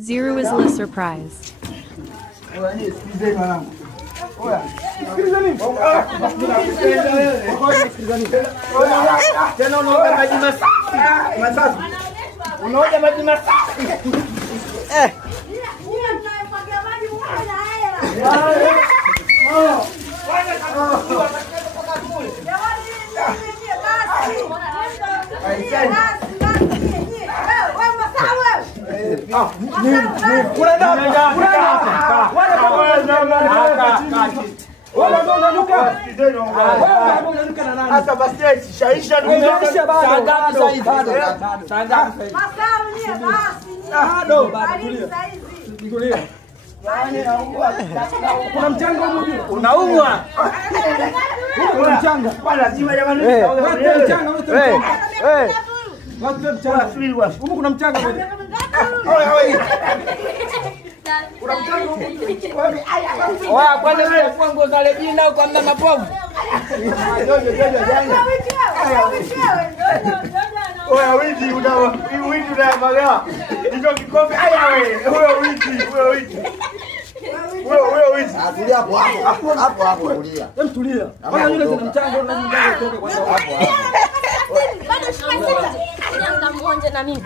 Zero is less surprised. Kuna mchanga huko unaumwa. Kuna mchanga. Bwana lazima jamani. Wewe mchanga wewe. Wewe mchanga free wash. Huko kuna mchanga wewe. Oya. Kuna mchanga huko. Oya kwani wewe kwa nguo za Regina au kwa mama Povu? Oya wizi unawa. Wizi unayamaga. Hicho kikombe aya wewe. Wewe wizi. Wewe wizi. Tulia hapo tulia. Hem tulia. Bwana yule zina mchanga unajinga kutoka kwa hapo. Bado shika sita. Ndio mmoja na mimi.